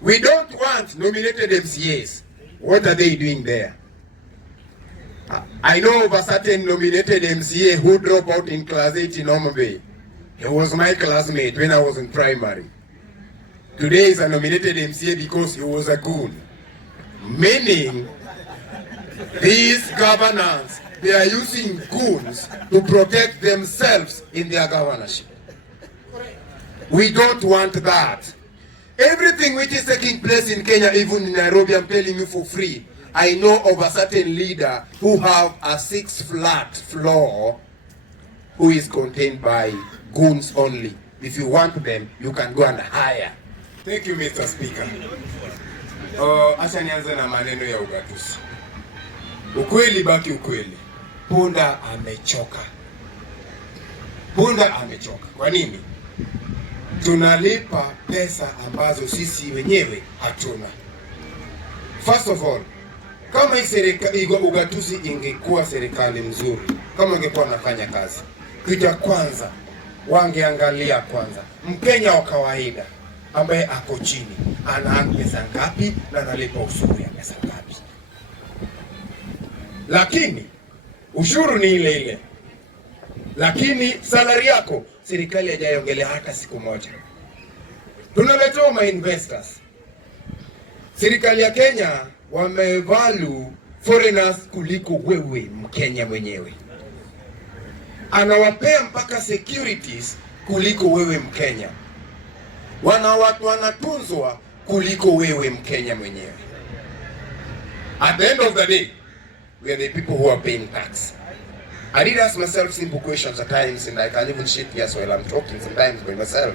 We don't want nominated MCAs. What are they doing there? I know of a certain nominated MCA who dropped out in class 8 in Homa Bay. He was my classmate when I was in primary. Today is a nominated MCA because he was a goon. Meaning, these governors, they are using goons to protect themselves in their governorship. We don't want that. Everything which is taking place in Kenya, even in Nairobi, I'm telling you for free. I know of a certain leader who have a 6-flat floor who is contained by goons only. If you want them, you can go and hire. Thank you, Mr. Speaker. Acha nianze na maneno ya ugatuzi. Ukweli baki ukweli. Punda amechoka. Punda amechoka. Kwa nini? Tunalipa pesa ambazo sisi wenyewe hatuna. First of all, kama hii ugatuzi ingekuwa serikali mzuri, kama ingekuwa nafanya kazi, kitu ya kwanza wangeangalia kwanza Mkenya wa kawaida ambaye ako chini ana pesa ngapi na analipa ushuru ya pesa ngapi. Lakini ushuru ni ile ile, lakini salary yako serikali hajaiongelea hata siku moja. Tunaletea ma investors. Serikali ya Kenya wamevalue foreigners kuliko wewe Mkenya mwenyewe. Anawapea mpaka securities kuliko wewe Mkenya. Wanatunzwa kuliko wewe Mkenya mwenyewe. At the end of the day, we are the people who are paying tax. I did ask myself simple questions at times, and I can even shit tears while I'm talking sometimes by myself.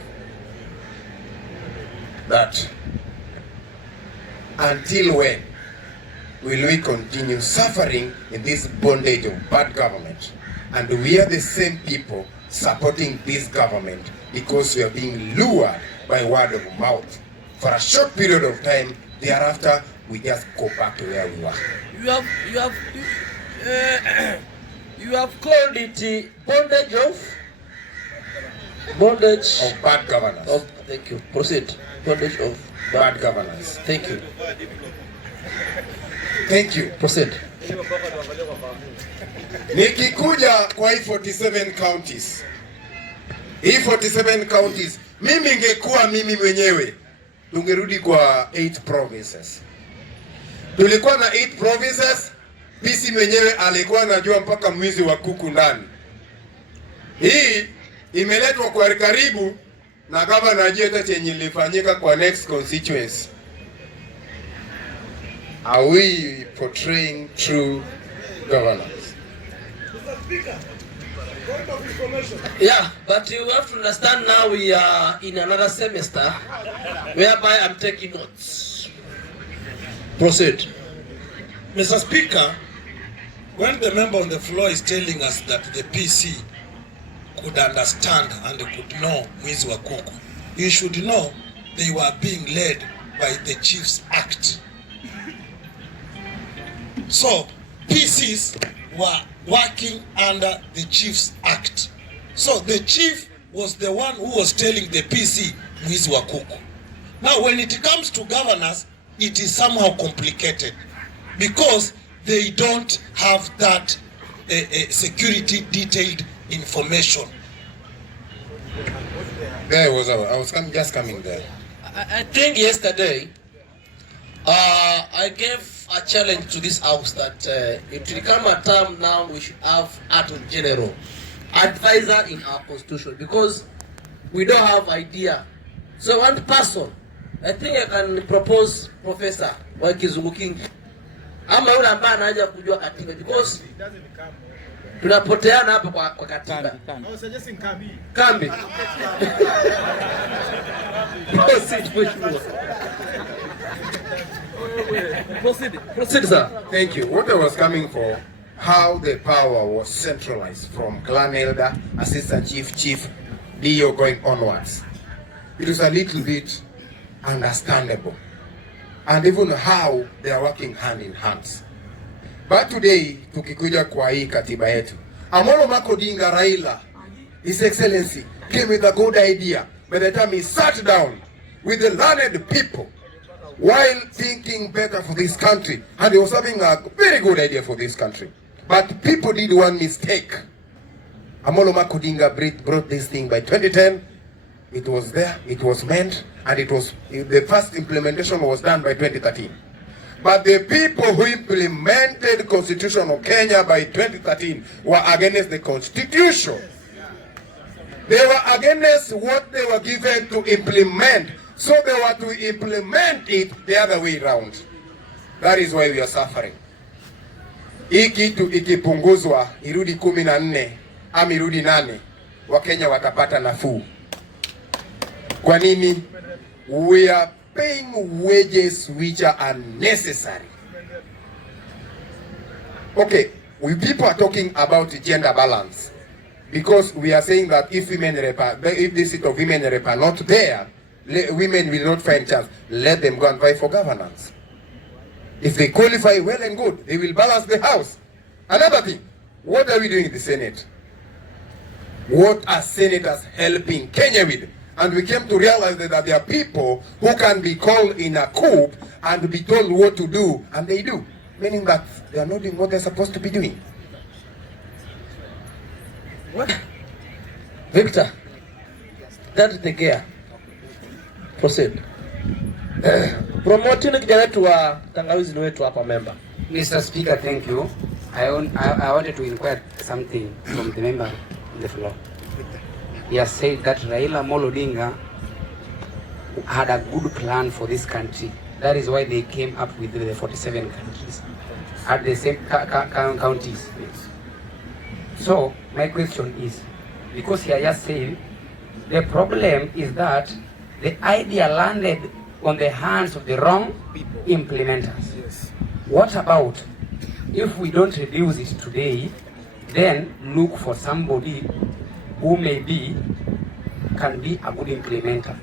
That until when will we continue suffering in this bondage of bad government? And we are the same people supporting this government because we are being lured by word of mouth. For a short period of time, thereafter, we just go back to where we were. You have called it bondage of bad governance. Thank you. Proceed. Bondage of bad governance. Thank you. Thank you. Proceed. Nikikuja kwa hii 47 counties. Hii 47 counties, mimi ingekuwa mimi mwenyewe, tungerudi kwa 8 provinces. Tulikuwa na 8 provinces, PC mwenyewe alikuwa anajua mpaka mwizi wa kuku ndani. Hii imeletwa kwa karibu na gavana ajeta chenye ilifanyika kwa next constituency. Are we portraying true governance? Yeah, but you have to understand now we are in another semester whereby I'm taking notes. Proceed. Mr. Speaker, when the member on the floor is telling us that the PC could understand and could know mwizi wa kuku, you should know they were being led by the Chief's Act. So, PCs were working under the Chief's Act. So, the Chief was the one who was telling the PC mwizi wa kuku. Now, when it comes to governors, it is somehow complicated because they don't have that security detailed information. There was I was just coming there. I think yesterday I gave a challenge to this house that it will come a time now we should have Attorney General advisor in our constitution because we don't have idea. So one person, I think I can propose Professor wa Kizungu Kingi ama yule ambaye anaja kujua katiba because tunapoteana hapa kwa katiba. No, suggesting Kambi. Kambi. Proceed, sir. Thank you. What I was coming for, how the power was centralized from clan elder, assistant chief, DO going onwards. It was a little bit understandable. And even how they are working hand in hands. But today, tukikuja kwa hii katiba yetu, Amolo Makodinga Raila, His Excellency, came with a good idea. By the time he sat down with the learned people while thinking better for this country, and he was having a very good idea for this country. But people did one mistake. Amolo Makudinga brought this thing by 2010. It was there, it was meant, and the first implementation was done by 2013. But the people who implemented the Constitution of Kenya by 2013 were against the Constitution. They were against what they were given to implement. So they were to implement it the other way around. That is why we are suffering. Hii kitu ikipunguzwa irudi 14 ama irudi 8, Wakenya watapata nafuu. Kwa nini? We are paying wages which are unnecessary. Okay, we people are talking about gender balance because we are saying that if the seat of women rep are not there, women will not find chance. Let them go and vie for governance. If they qualify, well and good, they will balance the house. Another thing, what are we doing in the Senate? What are senators helping Kenya with? And we came to realize that there are people who can be called in a coup and be told what to do, and they do. Meaning that they are not doing what they're supposed to be doing. What? Victor, that's the gear. Proceed. Promoting kijana wetu wa tangawizi wetu hapa member. Mr. Speaker, thank you. I wanted to inquire something from the member on the floor. He has said that Raila Amolo Odinga had a good plan for this country. That is why they came up with the 47 countries at the same counties. So my question is, because he has just said the problem is that the idea landed on the hands of the wrong implementers. Yes. What about if we don't reduce it today, then look for somebody who can be a good implementer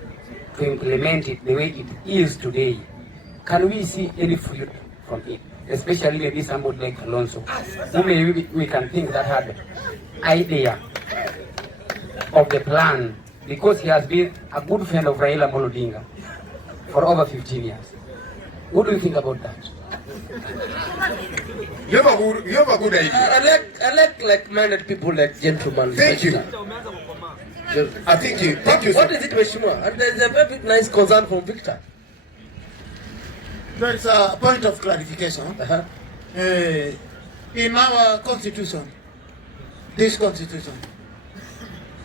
to implement it the way it is today? Can we see any fruit from it? Especially maybe somebody like Alonso, who maybe we can think that had idea of the plan, because he has been a good friend of Raila Amolo Odinga for over 15 years. What do you think about that? You have a good idea. I like minded people, like gentlemen. Thank you. Thank you. What is it, Meshima? And there's a very nice concern from Victor. There is a point of clarification. In our constitution, this constitution,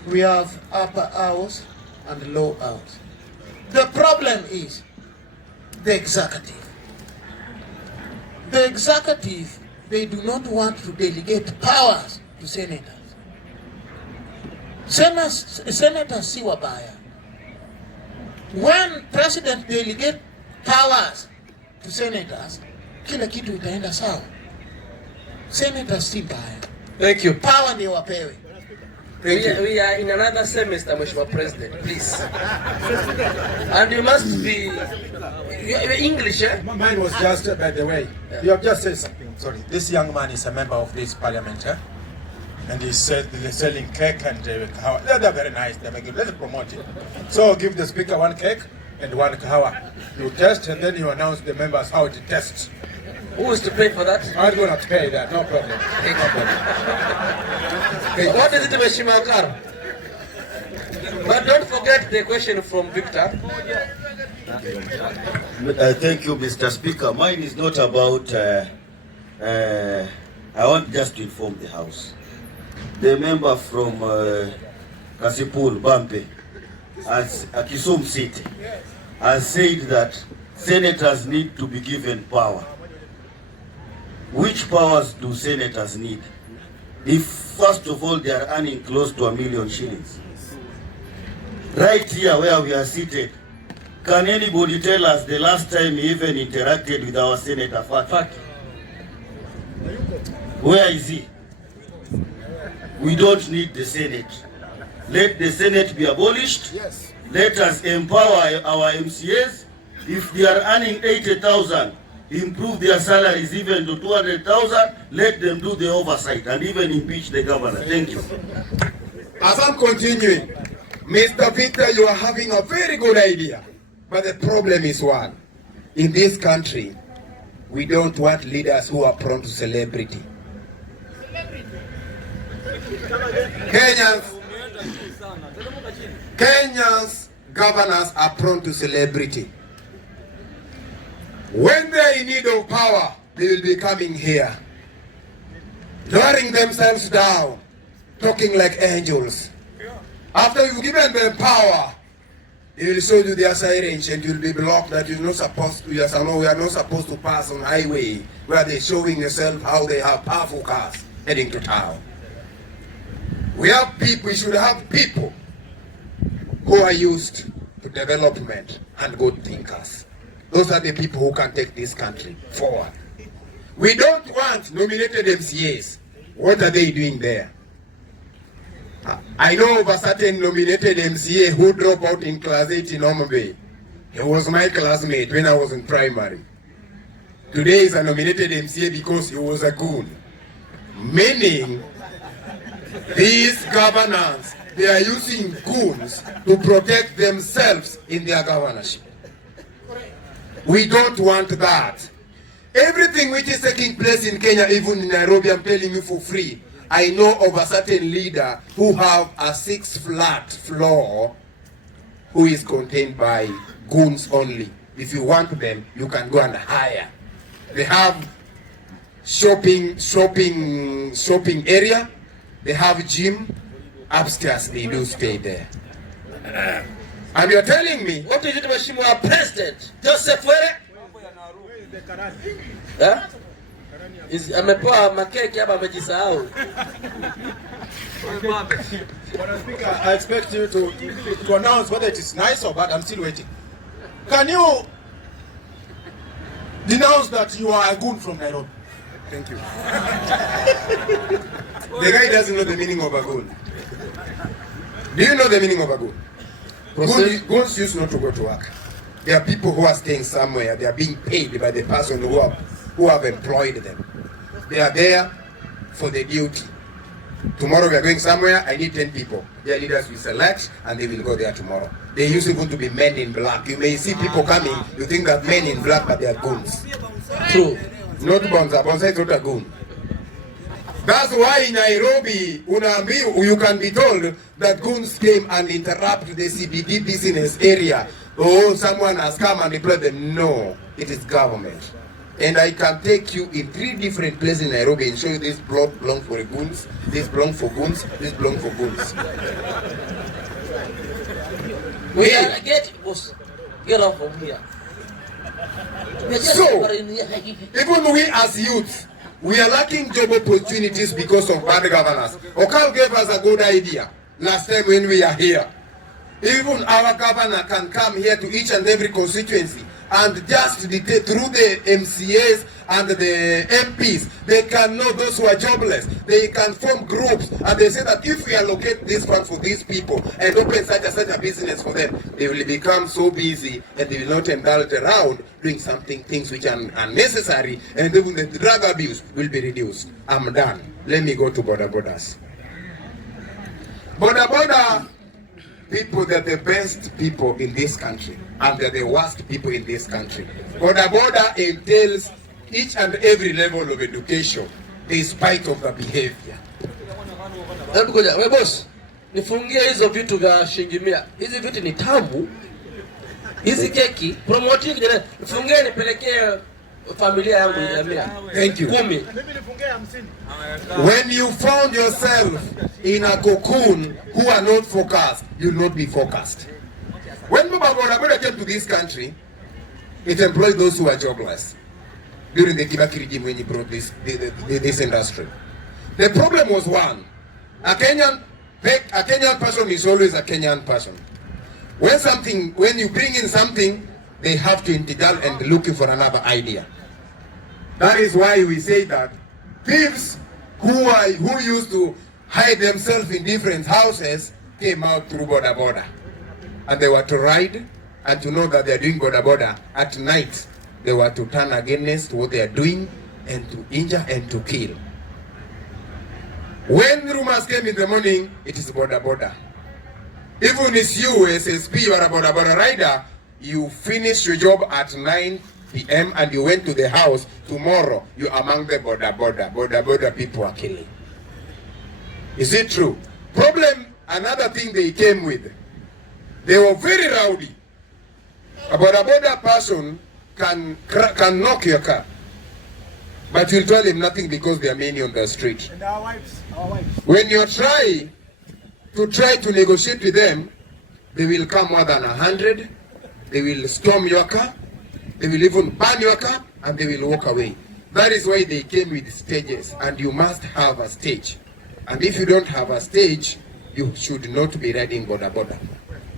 we have upper house and lower house. The problem is the executive. The executive, they do not want to delegate powers to senators. Senators si wabaya. When president delegate powers to senators, kila kitu itaenda sawa. Senators si baya. Thank you. Power ni wapewe. We are in another semester, Mr. President, please. And you must be English, eh? Mine was just, by the way, you have just said something. Sorry, this young man is a member of this parliament, eh? And he said they're selling cake and kahawa. They're very nice. They're very good. Let's promote it. So give the speaker one cake and one kahawa. You test and then you announce the members how it tests. Who is to pay for that? I'm going to pay that, no problem. What is it, Meshima Kar? But don't forget the question from Victor. Thank you, Mr. Speaker. Mine is not about, I want just to inform the House. The member from Kasipul, Bampe, as Kisumu City, has said that senators need to be given power. Which powers do senators need? If, first of all, they are earning close to 1 million shillings. Right here where we are seated, can anybody tell us the last time he even interacted with our Senator Faki? Where is he? We don't need the Senate. Let the Senate be abolished. Yes. Let us empower our MCAs. If they are earning 80,000, improve their salaries even to 200,000, let them do the oversight and even impeach the governor. Thank you. As I'm continuing, Mr. Victor, you are having a very good idea. But the problem is one. in this country, we don't want leaders who are prone to celebrity. Kenyans governors are prone to celebrity. When they're in need of power, they will be coming here, lowering themselves down, talking like angels. After you've given them power, they will show you their sirens and you'll be blocked that you're not supposed to, yes, I know we are not supposed to pass on highway where they're showing themselves how they have powerful cars heading to town. We should have people who are used to development and good thinkers. Those are the people who can take this country forward. We don't want nominated MCAs. What are they doing there? I know of a certain nominated MCA who dropped out in class 8 in Nairobi. He was my classmate when I was in primary. Today he's a nominated MCA because he was a goon. Meaning, these governors, they are using goons to protect themselves in their governorship. We don't want that. Everything which is taking place in Kenya, even in Nairobi, I'm telling you for free. I know of a certain leader who have a 6-flat floor who is contained by goons only. If you want them, you can go and hire. They have shopping area. They have gym. Upstairs, they do stay there. And you're telling me, What is it, Mheshimiwa President Joseph Were? Amepoa makeki hapa amejisahau. Madam Speaker, I expect you to announce whether it is nice or bad. I'm still waiting. Can you denounce that you are a goon from Nairobi? thank you. The guy doesn't know the meaning of a goon. Do you know the meaning of a goon? Goons used not to go to work. There are people who are staying somewhere. They are being paid by the person who have employed them. They are there for the duty. Tomorrow we are going somewhere, I need 10 people. Their leaders will select and they will go there tomorrow. They used to be men in black. You may see people coming, you think that men in black, but they are goons. True. Not bonza. Bonza is not a goon. That's why in Nairobi, you can be told that goons came and interrupt the CBD business area. Oh, someone has come and deployed them. No, it is government. And I can take you in 3 different places in Nairobi and show you this block belongs for the goons, this belongs for goons, this belongs for goons. Get off from here. So, even we as youth, we are lacking job opportunities because of bad governance. Okal gave us a good idea last time when we are here. Even our governor can come here to each and every constituency and just dictate through the MCAs and the MPs. They can know those who are jobless. They can form groups and they say that if we allocate this fund for these people and open such a business for them, they will become so busy and they will not indulge around doing things which are unnecessary, and even the drug abuse will be reduced. I'm done. Let me go to border borders. Border people, they're the best people in this country and they're the worst people in this country. Border entails each and every level of education despite of the behavior. We boss, nifungie hizo vitu vya shilingi 100. Hizi vitu ni tamu. Hizi keki promote kijana. Nifungie nipelekee familia yangu ya 100. Thank you. 10. When you found yourself in a cocoon who are not focused, you will not be focused. When Baba came to this country, it employed those who are jobless during the Kibaki regime when he brought this industry. The problem was one: a Kenyan person is always a Kenyan person. When you bring in something, they have to intergel and looking for another idea. That is why we say that thieves who used to hide themselves in different houses came out through border. And they were to ride and to know that they are doing border at night. They were to turn against what they are doing and to injure and to kill. When rumors came in the morning, it is border. Even if you, SSP, you are a border rider, you finish your job at 9 p.m. and you went to the house, tomorrow you're among the border people are killing. Is it true? Problem, another thing they came with, they were very rowdy. A border person can knock your car, but you'll tell him nothing because they are many on the street. And our wives. When you try to negotiate with them, they will come more than 100. They will storm your car. They will even burn your car, and they will walk away. That is why they came with stages, and you must have a stage. And if you don't have a stage, you should not be riding border.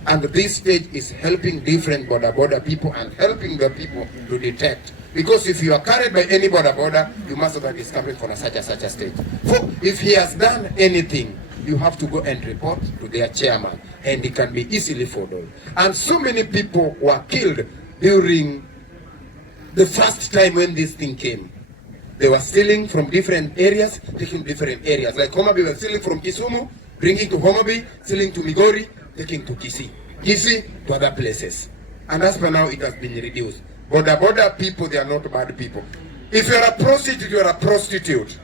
And this stage is helping different border people and helping the people to detect. Because if you are carried by any border, you must know that it's coming from such a stage. So if he has done anything, you have to go and report to their chairman, and it can be easily followed. And so many people were killed during the first time when this thing came. They were stealing from different areas, taking different areas. Like Homa Bay were stealing from Kisumu, bringing to Homa Bay, stealing to Migori, taking to Kisii to other places. And as per now, it has been reduced. Border people, they are not bad people. If you are a prostitute, you are a prostitute.